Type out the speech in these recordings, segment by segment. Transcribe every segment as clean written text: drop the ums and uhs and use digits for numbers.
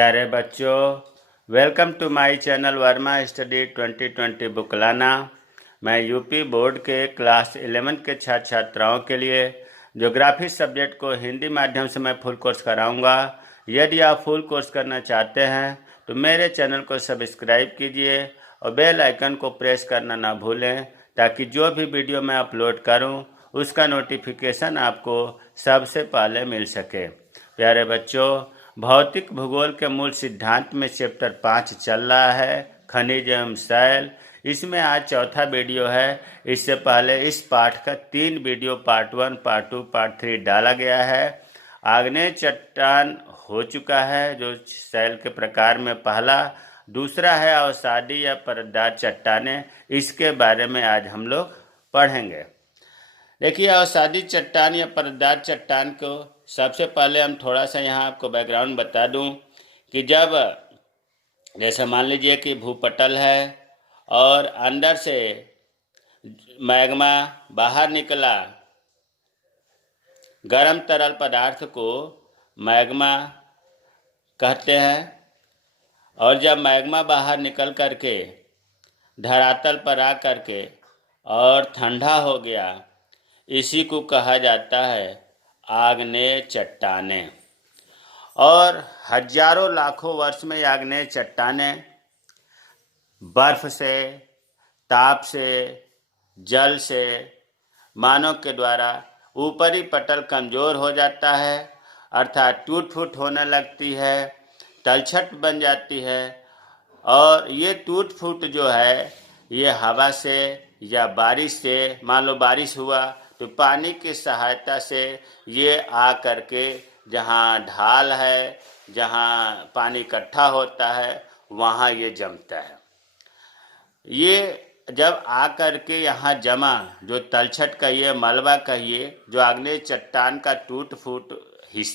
प्यारे बच्चों, welcome to my channel Verma study 2020 बुकलाना। मैं यूपी बोर्ड के क्लास 11 के छात्र छात्राओं के लिए ज्योग्राफी सब्जेक्ट को हिंदी माध्यम से मैं फुल कोर्स कराऊंगा। यदि आप फुल कोर्स करना चाहते हैं तो मेरे चैनल को सब्सक्राइब कीजिए और बेल आइकन को प्रेस करना ना भूलें, ताकि जो भी वीडियो मैं अपलोड करूं उसका नोटिफिकेशन आपको सबसे पहले मिल सके। प्यारे बच्चों, भौतिक भूगोल के मूल सिद्धांत में चैप्टर 5 चल रहा है, खनिज एवं शैल। इसमें आज चौथा वीडियो है। इससे पहले इस पाठ का 3 वीडियो पार्ट 1, पार्ट 2, पार्ट 3 डाला गया है। आग्नेय चट्टान हो चुका है, जो शैल के प्रकार में पहला। दूसरा है अवसादी या परतदार चट्टानें। इसके बारे में आज हम लोग पढ़ेंगे। देखिए, अवसादी चट्टान या परतदार चट्टान को सबसे पहले हम थोड़ा सा यहाँ आपको बैकग्राउंड बता दूं कि जब जैसे मान लीजिए कि भूपटल है और अंदर से मैग्मा बाहर निकला, गर्म तरल पदार्थ को मैग्मा कहते हैं। और जब मैग्मा बाहर निकल करके धरातल पर आ करके और ठंडा हो गया, इसी को कहा जाता है आग्नेय चट्टानें। और हजारों लाखों वर्ष में आग्नेय चट्टानें बर्फ से, ताप से, जल से, मानव के द्वारा ऊपरी पटल कमज़ोर हो जाता है, अर्थात टूट फूट होने लगती है, तलछट बन जाती है। और ये टूट फूट जो है, ये हवा से या बारिश से, मान लो बारिश हुआ तो पानी की सहायता से ये आ करके जहाँ ढाल है, जहाँ पानी इकट्ठा होता है, वहाँ ये जमता है। ये जब आ करके यहाँ जमा, जो तलछट कहिए, मलबा कहिए, जो आग्नेय चट्टान का टूट फूट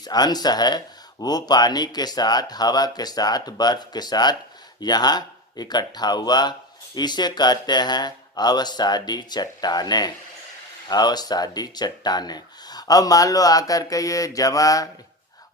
अंश है, वो पानी के साथ, हवा के साथ, बर्फ के साथ यहाँ इकट्ठा हुआ। इसे कहते हैं अवसादी चट्टानें। अवसादी चट्टानें। अब मान लो आकर के ये जमा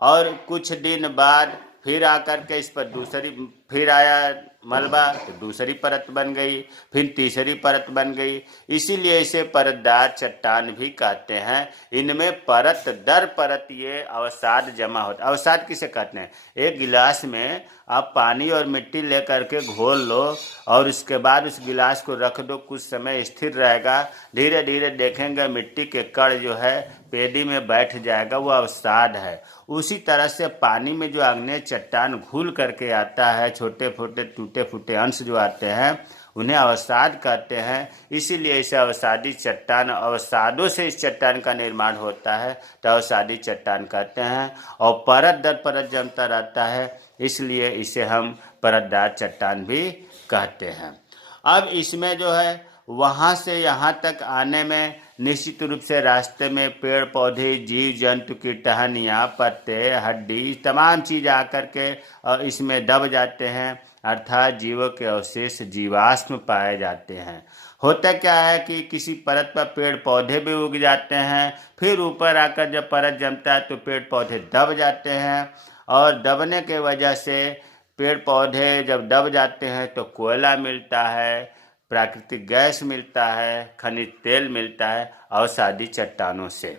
और कुछ दिन बाद फिर आकर के इस पर दूसरी, फिर आया मलबा तो दूसरी परत बन गई, फिर तीसरी परत बन गई। इसीलिए इसे परतदार चट्टान भी कहते हैं। इनमें परत दर परत ये अवसाद जमा होता है। अवसाद किसे कहते हैं? एक गिलास में आप पानी और मिट्टी ले करके घोल लो और उसके बाद उस गिलास को रख दो, कुछ समय स्थिर रहेगा। धीरे धीरे देखेंगे मिट्टी के कण जो है पेड़ी में बैठ जाएगा, वो अवसाद है। उसी तरह से पानी में जो आग्नेय चट्टान घुल करके आता है, छोटे छोटे टूटे फूटे अंश जो आते हैं, उन्हें अवसाद कहते हैं। इसीलिए इसे अवसादी चट्टान, अवसादों से इस चट्टान का निर्माण होता है, तो अवसादी चट्टान कहते हैं। और परत दर परत जमता रहता है, इसलिए इसे हम परतदार चट्टान भी कहते हैं। अब इसमें जो है वहाँ से यहाँ तक आने में निश्चित रूप से रास्ते में पेड़ पौधे, जीव जंतु की टहनियाँ, पत्ते, हड्डी, तमाम चीज़ आकर के इसमें दब जाते हैं, अर्थात जीवों के अवशेष, जीवाश्म पाए जाते हैं। होता क्या है कि किसी परत पर पेड़ पौधे भी उग जाते हैं, फिर ऊपर आकर जब परत जमता है तो पेड़ पौधे दब जाते हैं। और दबने के वजह से पेड़ पौधे जब दब जाते हैं तो कोयला मिलता है, प्राकृतिक गैस मिलता है, खनिज तेल मिलता है अवसादी चट्टानों से।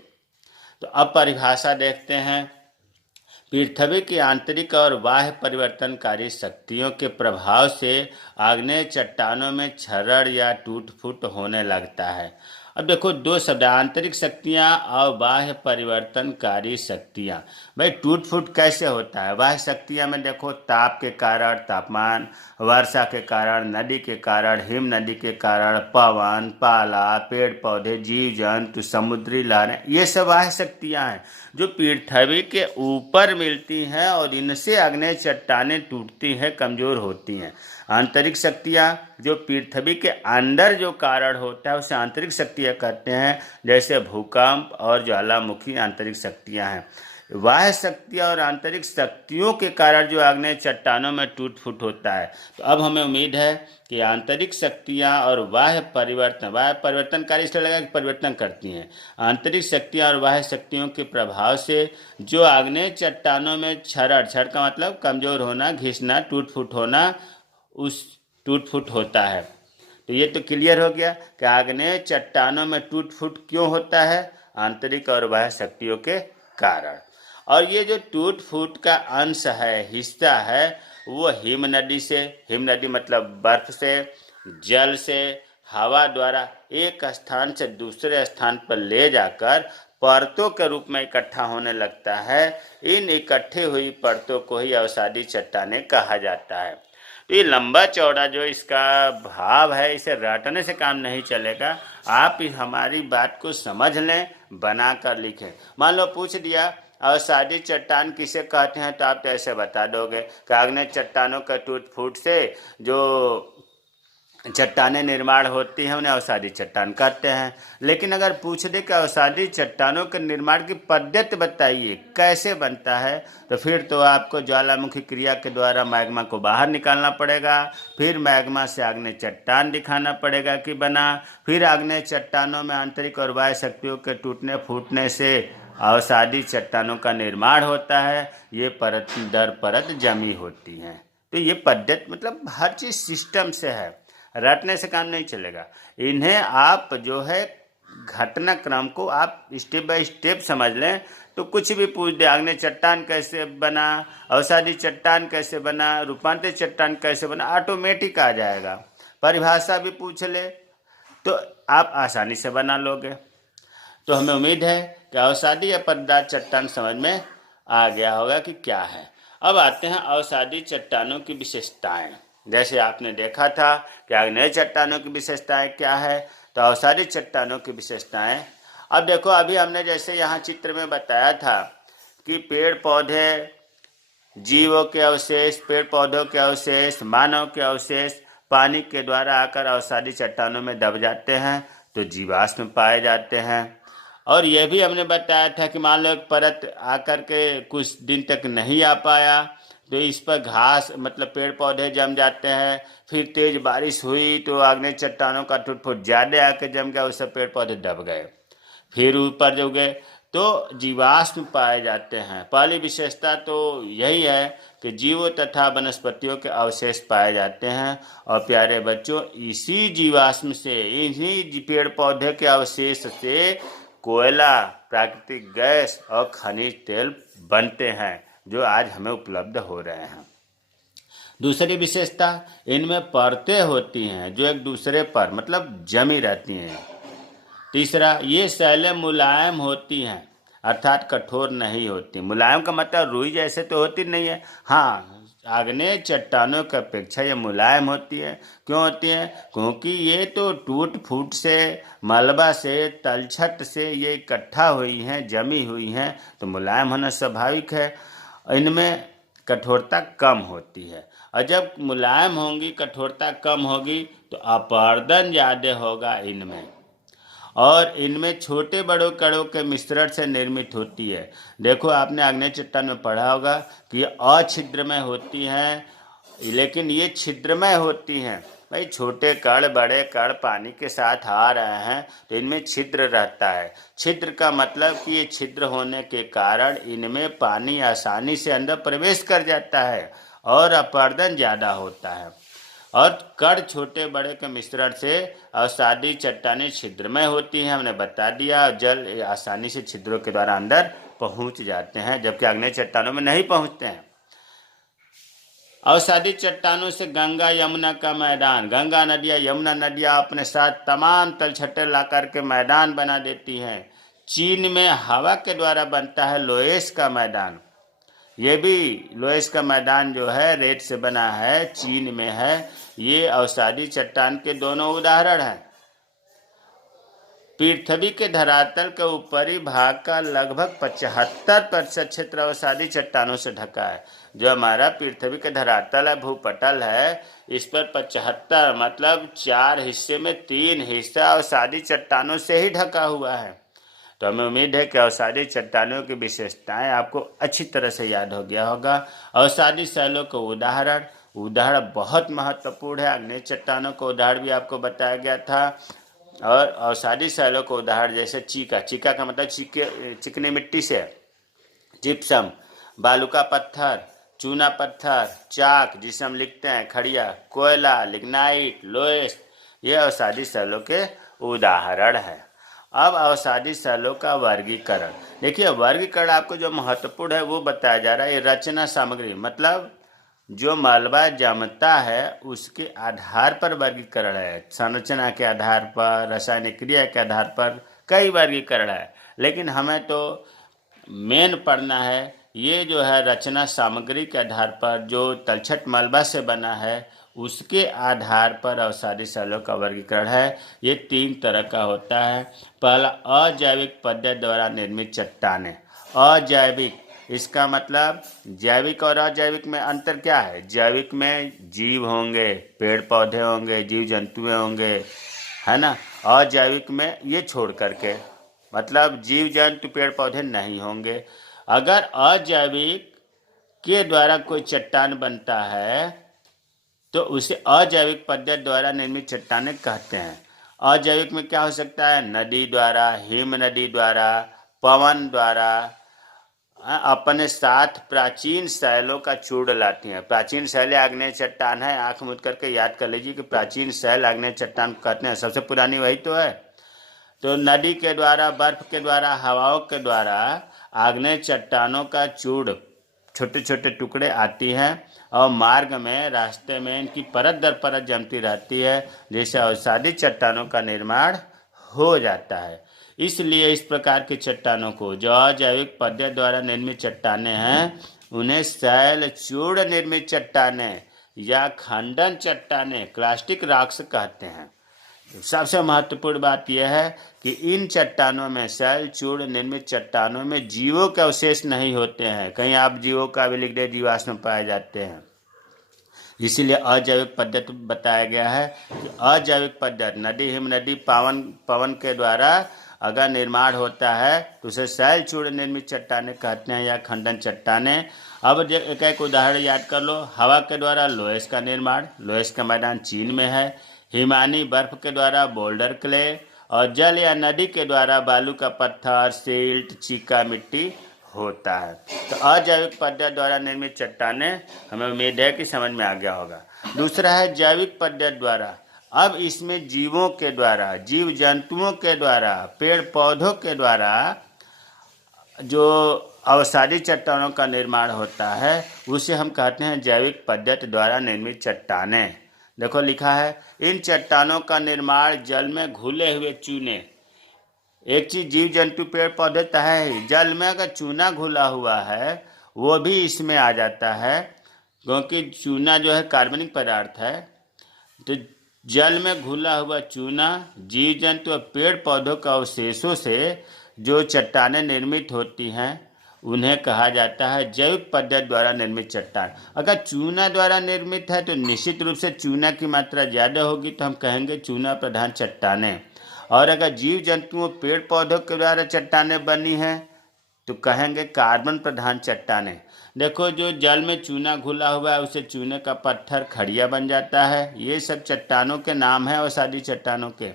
तो अब परिभाषा देखते हैं। पृथ्वी की आंतरिक और बाह्य परिवर्तनकारी शक्तियों के प्रभाव से आग्नेय चट्टानों में क्षरण या टूट फूट होने लगता है। अब देखो, 2 शब्द, आंतरिक शक्तियाँ और बाह्य परिवर्तनकारी शक्तियाँ। भाई टूट फूट कैसे होता है? बाह्य शक्तियाँ में देखो, ताप के कारण तापमान, वर्षा के कारण, नदी के कारण, हिम नदी के कारण, पवन, पाला, पेड़ पौधे, जीव जंतु, समुद्री लहरें, ये सब बाह्य शक्तियाँ हैं जो पृथ्वी के ऊपर मिलती हैं और इनसे आग्नेय चट्टानें टूटती हैं, कमज़ोर होती हैं। आंतरिक शक्तियाँ जो पृथ्वी के अंदर जो कारण होता है उसे आंतरिक शक्तियाँ कहते हैं, जैसे भूकंप और ज्वालामुखी आंतरिक शक्तियाँ हैं। बाह्य शक्तियाँ और आंतरिक शक्तियों के कारण जो आग्नेय चट्टानों में टूट फूट होता है। तो अब हमें उम्मीद है कि आंतरिक शक्तियाँ और बाह्य परिवर्तनकारी इसलिए लगा कि परिवर्तन करती हैं। आंतरिक शक्तियाँ और बाह्य शक्तियों के प्रभाव से जो आग्नेय चट्टानों में क्षरण का मतलब कमजोर होना, घिसना, टूट फूट होना, उस टूट फूट होता है। तो ये तो क्लियर हो गया कि आग्नेय चट्टानों में टूट फूट क्यों होता है, आंतरिक और बाह्य शक्तियों के कारण। और ये जो टूट फूट का अंश है, हिस्सा है, वो हिम नदी मतलब बर्फ से, जल से, हवा द्वारा एक स्थान से दूसरे स्थान पर ले जाकर परतों के रूप में इकट्ठा होने लगता है। इन इकट्ठी हुई परतों को ही अवसादी चट्टानें कहा जाता है। तो ये लंबा चौड़ा जो इसका भाव है, इसे रटने से काम नहीं चलेगा। आप हमारी बात को समझ लें, बना कर लिखें। मान लो पूछ दिया अवसादी चट्टान किसे कहते हैं, तो आप तो ऐसे बता दोगे कि आग्नेय चट्टानों का टूट फूट से जो चट्टानें निर्माण होती हैं उन्हें अवसादी चट्टान कहते हैं। लेकिन अगर पूछ दे कि अवसादी चट्टानों के निर्माण की पद्धति बताइए, कैसे बनता है, तो फिर तो आपको ज्वालामुखी क्रिया के द्वारा मैग्मा को बाहर निकालना पड़ेगा, फिर मैग्मा से आग्नेय चट्टान दिखाना पड़ेगा कि बना, फिर आग्नेय चट्टानों में आंतरिक और बाह्य शक्तियों के टूटने फूटने से अवसादी चट्टानों का निर्माण होता है। ये परत दर परत जमी होती हैं। तो ये पद्धति मतलब हर चीज़ सिस्टम से है, रटने से काम नहीं चलेगा। इन्हें आप जो है घटनाक्रम को आप स्टेप बाय स्टेप समझ लें, तो कुछ भी पूछ दे, आग्नेय चट्टान कैसे बना, अवसादी चट्टान कैसे बना, रूपांतरित चट्टान कैसे बना, ऑटोमेटिक आ जाएगा। परिभाषा भी पूछ ले तो आप आसानी से बना लोगे। तो हमें उम्मीद है कि अवसादी या परतदार चट्टान समझ में आ गया होगा कि क्या है। अब आते हैं अवसादी चट्टानों की विशेषताएं। जैसे आपने देखा था कि आग्नेय चट्टानों की विशेषताएं क्या है, तो अवसादी चट्टानों की विशेषताएं। अब देखो, अभी हमने जैसे यहाँ चित्र में बताया था कि पेड़ पौधे, जीवों के अवशेष, पेड़ पौधों के अवशेष, मानव के अवशेष पानी के द्वारा आकर अवसादी चट्टानों में दब जाते हैं तो जीवाश्म पाए जाते हैं। और यह भी हमने बताया था कि मान लो एक परत आकर के कुछ दिन तक नहीं आ पाया तो इस पर घास मतलब पेड़ पौधे जम जाते हैं। फिर तेज बारिश हुई तो आग्नेय चट्टानों का टूट फूट ज़्यादा आकर जम गया, उससे पेड़ पौधे दब गए। फिर ऊपर जो गए तो जीवाश्म पाए जाते हैं। पहली विशेषता तो यही है कि जीवों तथा वनस्पतियों के अवशेष पाए जाते हैं। और प्यारे बच्चों, इसी जीवाश्म से, इन्हीं पेड़ पौधे के अवशेष से कोयला, प्राकृतिक गैस और खनिज तेल बनते हैं जो आज हमें उपलब्ध हो रहे हैं। दूसरी विशेषता, इनमें परतें होती हैं जो एक दूसरे पर मतलब जमी रहती हैं। तीसरा, ये शैलें मुलायम होती हैं अर्थात कठोर नहीं होती। मुलायम का मतलब रुई जैसे तो होती नहीं है, हाँ, आग्नेय चट्टानों की अपेक्षा ये मुलायम होती है। क्यों होती है? क्योंकि ये तो टूट फूट से, मलबा से, तलछट से ये इकट्ठा हुई हैं, जमी हुई हैं, तो मुलायम होना स्वाभाविक है। इनमें कठोरता कम होती है, और जब मुलायम होंगी, कठोरता कम होगी, तो अपरदन ज़्यादा होगा इनमें। और इनमें छोटे बड़ों कणों के मिश्रण से निर्मित होती है। देखो, आपने आग्नेय चट्टान में पढ़ा होगा कि ये अछिद्रमय होती हैं, लेकिन ये छिद्रमय होती हैं। भाई, छोटे कण बड़े कण पानी के साथ आ रहे हैं तो इनमें छिद्र रहता है। छिद्र का मतलब कि ये छिद्र होने के कारण इनमें पानी आसानी से अंदर प्रवेश कर जाता है और अपरदन ज़्यादा होता है। और कण छोटे बड़े के मिश्रण से अवसादी चट्टानें छिद्रमय होती हैं, हमने बता दिया। जल आसानी से छिद्रों के द्वारा अंदर पहुंच जाते हैं, जबकि आग्नेय चट्टानों में नहीं पहुंचते हैं। अवसादी चट्टानों से गंगा यमुना का मैदान, गंगा नदियाँ, यमुना नदियाँ अपने साथ तमाम तलछटे ला करके मैदान बना देती हैं। चीन में हवा के द्वारा बनता है लोएस का मैदान। ये भी लोएस का मैदान जो है रेत से बना है, चीन में है। ये अवसादी चट्टान के दोनों उदाहरण हैं। पृथ्वी के धरातल के ऊपरी भाग का लगभग 75% क्षेत्र अवसादी चट्टानों से ढका है। जो हमारा पृथ्वी के धरातल है, भूपटल है, इस पर 75 मतलब 4 हिस्से में 3 हिस्सा अवसादी चट्टानों से ही ढका हुआ है। तो हमें उम्मीद है कि अवसादी चट्टानों की विशेषताएं आपको अच्छी तरह से याद हो गया होगा। अवसादी शैलों के उदाहरण बहुत महत्वपूर्ण है। आग्नेय चट्टानों का उदाहरण भी आपको बताया गया था। और अवसादी शैलों का उदाहरण जैसे चीका का मतलब चिकनी मिट्टी से, जिप्सम, बालू का पत्थर, चूना पत्थर, चाक जिसे हम लिखते हैं, खड़िया, कोयला, लिग्नाइट, लोएस, ये अवसादी शैलों के उदाहरण है। अब अवसादी शैलों का वर्गीकरण देखिए। वर्गीकरण आपको जो महत्वपूर्ण है वो बताया जा रहा है। ये रचना सामग्री मतलब जो मलबा जमता है उसके आधार पर वर्गीकरण है। संरचना के आधार पर, रासायनिक क्रिया के आधार पर कई वर्गीकरण है, लेकिन हमें तो मेन पढ़ना है ये जो है रचना सामग्री के आधार पर जो तलछट मलबा से बना है उसके आधार पर अवसादी शैलों का वर्गीकरण है। ये 3 तरह का होता है। पहला, अजैविक पद्धति द्वारा निर्मित चट्टानें। अजैविक, इसका मतलब जैविक और अजैविक में अंतर क्या है? जैविक में जीव होंगे, पेड़ पौधे होंगे, जीव जंतुएं होंगे, है ना। अजैविक में ये छोड़ करके मतलब जीव जंतु पेड़ पौधे नहीं होंगे। अगर अजैविक के द्वारा कोई चट्टान बनता है तो उसे अजैविक पद्धति द्वारा निर्मित चट्टानें कहते हैं। अजैविक में क्या हो सकता है? नदी द्वारा, हिम नदी द्वारा, पवन द्वारा अपने साथ प्राचीन शैलों का चूर्ण लाती हैं। प्राचीन शैल आग्नेय चट्टान है। आंख मूंद करके याद कर लीजिए कि प्राचीन शैल आग्नेय चट्टान कहते हैं। सबसे पुरानी वही तो है। तो नदी के द्वारा, बर्फ के द्वारा, हवाओं के द्वारा आग्नेय चट्टानों का चूर्ण, छोटे छोटे टुकड़े आती हैं और मार्ग में, रास्ते में इनकी परत दर परत जमती रहती है, जिससे अवसादी चट्टानों का निर्माण हो जाता है। इसलिए इस प्रकार की चट्टानों को, जो अजैविक पद्धति द्वारा निर्मित चट्टानें हैं, उन्हें शैल चूर्ण निर्मित चट्टानें या खंडन चट्टानें, क्लास्टिक रॉक्स कहते हैं। सबसे महत्वपूर्ण बात यह है कि इन चट्टानों में, शैल चूर्ण निर्मित चट्टानों में जीवों के अवशेष नहीं होते हैं। कहीं आप जीवों का भी लिख दे, जीवाश्म पाए जाते हैं। इसीलिए अजैविक पद्धति बताया गया है कि अजैविक पद्धति नदी, हिम नदी, पवन के द्वारा अगर निर्माण होता है तो उसे शैल चूर्ण निर्मित चट्टानें कहते हैं या खंडन चट्टानें। अब एक एक उदाहरण याद कर लो। हवा के द्वारा लोएस का निर्माण, लोएस का मैदान चीन में है। हिमानी बर्फ के द्वारा बोल्डर क्ले, और जल या नदी के द्वारा बालू का पत्थर, सिल्ट, चीका मिट्टी होता है। तो अजैविक पद्धति द्वारा निर्मित चट्टानें हमें उम्मीद है कि समझ में आ गया होगा। दूसरा है जैविक पद्धति द्वारा। अब इसमें जीवों के द्वारा, जीव जंतुओं के द्वारा, पेड़ पौधों के द्वारा जो अवसादी चट्टानों का निर्माण होता है उसे हम कहते हैं जैविक पद्धति द्वारा निर्मित चट्टानें। देखो लिखा है, इन चट्टानों का निर्माण जल में घुले हुए चूने। एक चीज, जीव जंतु पेड़ पौधे तो है ही, जल में अगर चूना घुला हुआ है वो भी इसमें आ जाता है, क्योंकि चूना जो है कार्बनिक पदार्थ है। तो जल में घुला हुआ चूना, जीव जंतु और पेड़ पौधों के अवशेषों से जो चट्टानें निर्मित होती हैं उन्हें कहा जाता है जैविक पद्धति द्वारा निर्मित चट्टान। अगर चूना द्वारा निर्मित है तो निश्चित रूप से चूना की मात्रा ज़्यादा होगी, तो हम कहेंगे चूना प्रधान चट्टानें। और अगर जीव जंतुओं, पेड़ पौधों के द्वारा चट्टानें बनी हैं तो कहेंगे कार्बन प्रधान चट्टानें। देखो, जो जल में चूना घुला हुआ है उसे चूने का पत्थर, खड़िया बन जाता है। ये सब चट्टानों के नाम हैं अवसादी चट्टानों के।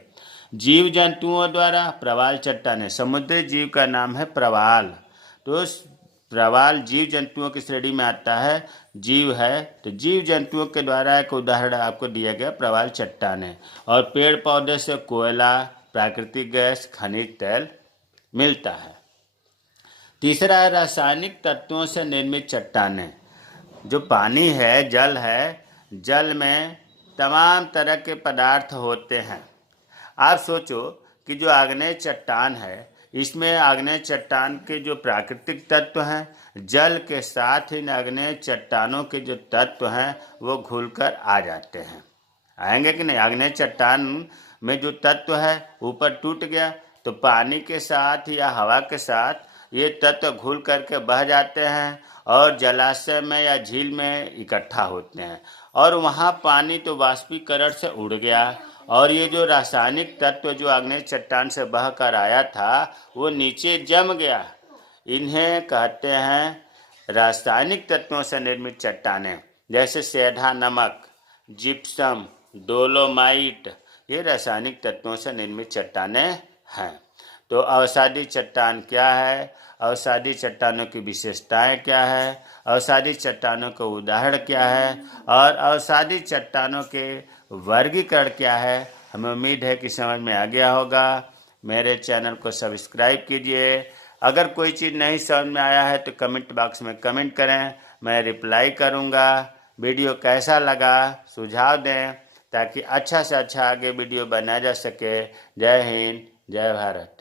जीव जंतुओं द्वारा प्रवाल चट्टानें, समुद्री जीव का नाम है प्रवाल। तो प्रवाल जीव जंतुओं की श्रेणी में आता है। जीव है तो जीव जंतुओं के द्वारा एक उदाहरण आपको दिया गया, प्रवाल चट्टानें। और पेड़ पौधे से कोयला, प्राकृतिक गैस, खनिज तेल मिलता है। तीसरा है रासायनिक तत्वों से निर्मित चट्टानें। जो पानी है, जल है, जल में तमाम तरह के पदार्थ होते हैं। आप सोचो कि जो आग्नेय चट्टान है, इसमें आग्नेय चट्टान के जो प्राकृतिक तत्व हैं, जल के साथ इन आग्नेय चट्टानों के जो तत्व हैं वो घुलकर आ जाते हैं। आएंगे कि नहीं? आग्नेय चट्टान में जो तत्व है ऊपर टूट गया तो पानी के साथ या हवा के साथ ये तत्व घुल करके बह जाते हैं और जलाशय में या झील में इकट्ठा होते हैं। और वहाँ पानी तो वाष्पीकरण से उड़ गया और ये जो रासायनिक तत्व जो आग्नेय चट्टान से बह कर आया था वो नीचे जम गया। इन्हें कहते हैं रासायनिक तत्वों से निर्मित चट्टानें, जैसे सेंधा नमक, जिप्सम, डोलोमाइट, ये रासायनिक तत्वों से निर्मित चट्टानें हैं। तो अवसादी चट्टान क्या है, अवसादी चट्टानों की विशेषताएं क्या है, अवसादी चट्टानों के उदाहरण क्या है और अवसादी चट्टानों के वर्गीकरण क्या है, हमें उम्मीद है कि समझ में आ गया होगा। मेरे चैनल को सब्सक्राइब कीजिए। अगर कोई चीज़ नहीं समझ में आया है तो कमेंट बॉक्स में कमेंट करें, मैं रिप्लाई करूँगा। वीडियो कैसा लगा सुझाव दें ताकि अच्छा से अच्छा आगे वीडियो बनाया जा सके। जय हिंद, जय भारत।